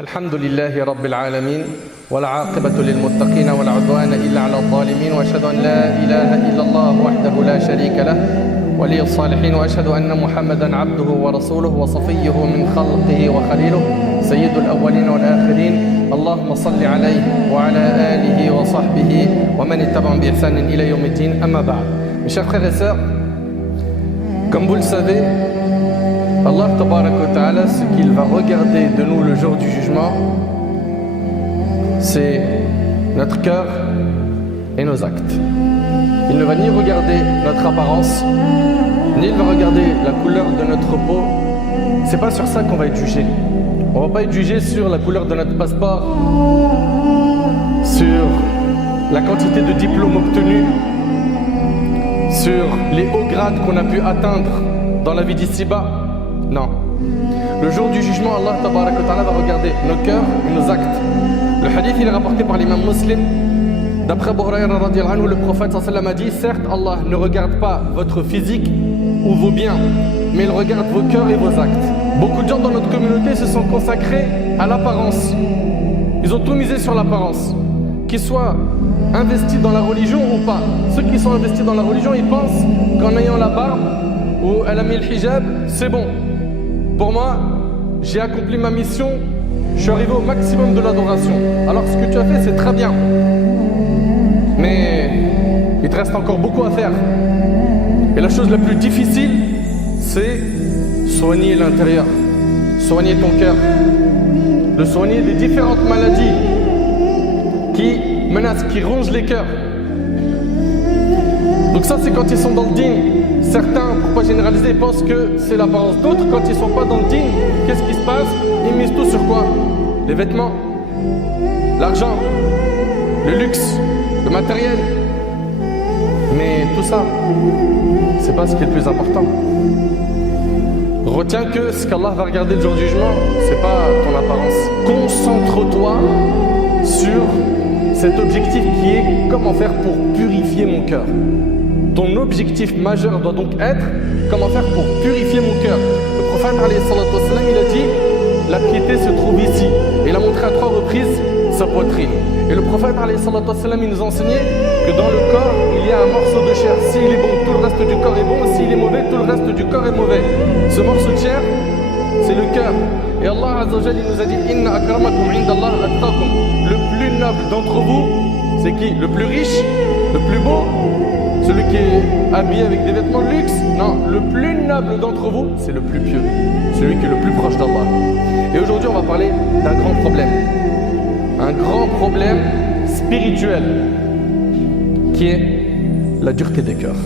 الحمد لله رب العالمين والعاقبة للمتقين ولا عدوان إلا على الظالمين وأشهد أن لا إله إلا الله وحده لا شريك له ولي الصالحين وأشهد أن محمدا عبده ورسوله وصفيه من خلقه وخليله سيد الأولين والآخرين اللهم صل عليه وعلى آله وصحبه ومن اتبعهم بإحسان إلى يوم الدين أما بعد. Mes chers frères et sœurs, comme vous le savez, Allah Tabarak wa Ta'ala, ce qu'il va regarder de nous le jour du jugement, c'est notre cœur et nos actes. Il ne va ni regarder notre apparence, ni il va regarder la couleur de notre peau. C'est pas sur ça qu'on va être jugé. On va pas être jugé sur la couleur de notre passeport, sur la quantité de diplômes obtenus, sur les hauts grades qu'on a pu atteindre dans la vie d'ici-bas. Non. Le jour du jugement, Allah Tabarak wa Ta'ala va regarder nos cœurs et nos actes. Le hadith il est rapporté par l'imam Muslim. D'après Abu Hurayra radiyallahu anhu, le prophète sallallahu alayhi wa sallam a dit: certes, Allah ne regarde pas votre physique ou vos biens, mais il regarde vos cœurs et vos actes. Beaucoup de gens dans notre communauté se sont consacrés à l'apparence. Ils ont tout misé sur l'apparence. Qu'ils soient investis dans la religion ou pas. Ceux qui sont investis dans la religion, ils pensent qu'en ayant la barbe ou elle a mis le hijab, c'est bon. Pour moi, j'ai accompli ma mission, je suis arrivé au maximum de l'adoration. Alors ce que tu as fait, c'est très bien. Mais il te reste encore beaucoup à faire. Et la chose la plus difficile, c'est soigner l'intérieur, soigner ton cœur, de soigner des différentes maladies qui menacent, qui rongent les cœurs. Donc ça, c'est quand ils sont dans le dîn. Certains, pour ne pas généraliser, pensent que c'est l'apparence. D'autres, quand ils ne sont pas dans le dîn, qu'est-ce qui se passe? Ils misent tout sur quoi? Les vêtements, l'argent, le luxe, le matériel. Mais tout ça, c'est pas ce qui est le plus important. Retiens que ce qu'Allah va regarder le jour du jugement, c'est pas ton apparence. Concentre-toi sur cet objectif qui est comment faire pour purifier mon cœur. Ton objectif majeur doit donc être comment faire pour purifier mon cœur. Le prophète alayhi salatu wassalam, il a dit: la piété se trouve ici. Et il a montré à 3 reprises sa poitrine. Et le prophète alayhi salatu wassalam, il nous enseignait que dans le corps, il y a un morceau de chair. S'il est bon, tout le reste du corps est bon. S'il est mauvais, tout le reste du corps est mauvais. Ce morceau de chair, c'est le cœur. Et Allah Azza wa Jalla, il nous a dit: Inna akramakum indallah atqakum. Le plus noble d'entre vous, c'est qui? Le plus riche, le plus beau, celui qui est habillé avec des vêtements de luxe? Non, le plus noble d'entre vous, c'est le plus pieux, celui qui est le plus proche d'Allah. Et aujourd'hui, on va parler d'un grand problème. Un grand problème spirituel qui est la dureté des cœurs.